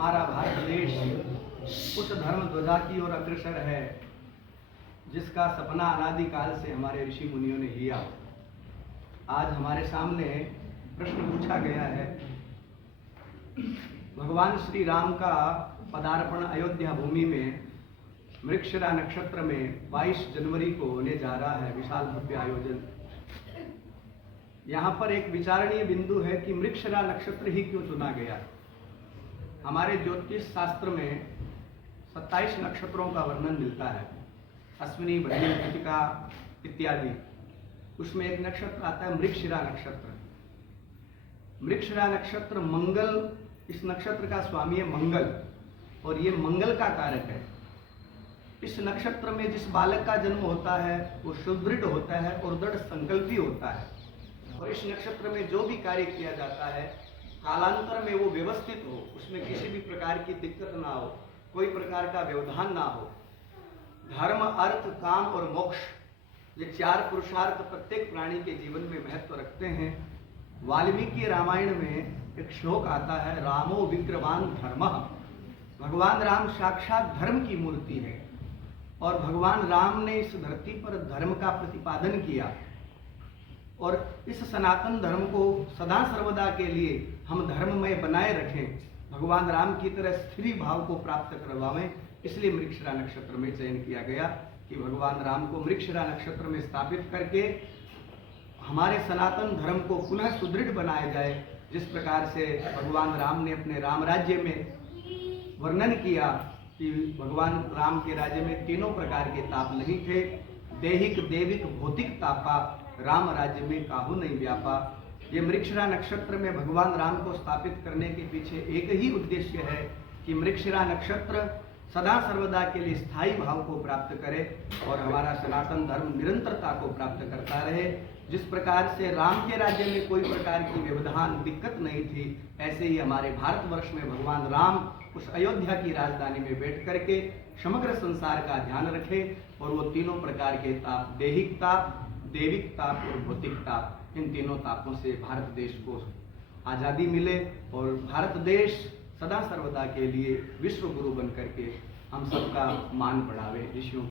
हमारा भारत देश उस धर्म ध्वजा की ओर अग्रसर है जिसका सपना अनादिकाल से हमारे ऋषि मुनियों ने लिया। आज हमारे सामने प्रश्न पूछा गया है, भगवान श्री राम का पदार्पण अयोध्या भूमि में मृगशिरा नक्षत्र में 22 जनवरी को होने जा रहा है, विशाल भव्य आयोजन। यहाँ पर एक विचारणीय बिंदु है कि मृगशिरा नक्षत्र ही क्यों चुना गया। हमारे ज्योतिष शास्त्र में 27 नक्षत्रों का वर्णन मिलता है, अश्विनी, भरणी, कृतिका इत्यादि। उसमें एक नक्षत्र आता है मृगशिरा नक्षत्र। मृगशिरा नक्षत्र मंगल, इस नक्षत्र का स्वामी है मंगल और ये मंगल का कारक है। इस नक्षत्र में जिस बालक का जन्म होता है वो सुदृढ़ होता है और दृढ़ संकल्पी होता है, और इस नक्षत्र में जो भी कार्य किया जाता है कालांतर में वो व्यवस्थित हो, उसमें किसी भी प्रकार की दिक्कत ना हो, कोई प्रकार का व्यवधान ना हो। धर्म, अर्थ, काम और मोक्ष, ये 4 पुरुषार्थ प्रत्येक प्राणी के जीवन में महत्व रखते हैं। वाल्मीकि रामायण में एक श्लोक आता है, रामो विग्रवान धर्मः। भगवान राम साक्षात धर्म की मूर्ति है और भगवान राम ने इस धरती पर धर्म का प्रतिपादन किया और इस सनातन धर्म को सदा सर्वदा के लिए हम धर्ममय बनाए रखें, भगवान राम की तरह स्थिर भाव को प्राप्त करवाएं। इसलिए मृगशिरा नक्षत्र में चयन किया गया कि भगवान राम को मृगशिरा नक्षत्र में स्थापित करके हमारे सनातन धर्म को पुनः सुदृढ़ बनाया जाए। जिस प्रकार से भगवान राम ने अपने राम राज्य में वर्णन किया कि भगवान राम के राज्य में 3 प्रकार के ताप नहीं थे, देहिक, देविक, भौतिक तापा, राम राज्य में काहू नहीं व्यापा। ये मृगशिरा नक्षत्र में भगवान राम को स्थापित करने के पीछे एक ही उद्देश्य है कि मृगशिरा नक्षत्र सदा सर्वदा के लिए स्थायी भाव को प्राप्त करे और हमारा सनातन धर्म निरंतरता को प्राप्त करता रहे। जिस प्रकार से राम के राज्य में कोई प्रकार की व्यवधान, दिक्कत नहीं थी, ऐसे ही हमारे भारतवर्ष में भगवान राम उस अयोध्या की राजधानी में बैठ करके समग्र संसार का ध्यान रखे और वो 3 प्रकार के ताप, देहिक ताप, देविक ताप और भौतिक ताप, इन 3 तापों से भारत देश को आज़ादी मिले और भारत देश सदा सर्वदा के लिए विश्व गुरु बन करके हम सबका मान बढ़ावे। ऋषियों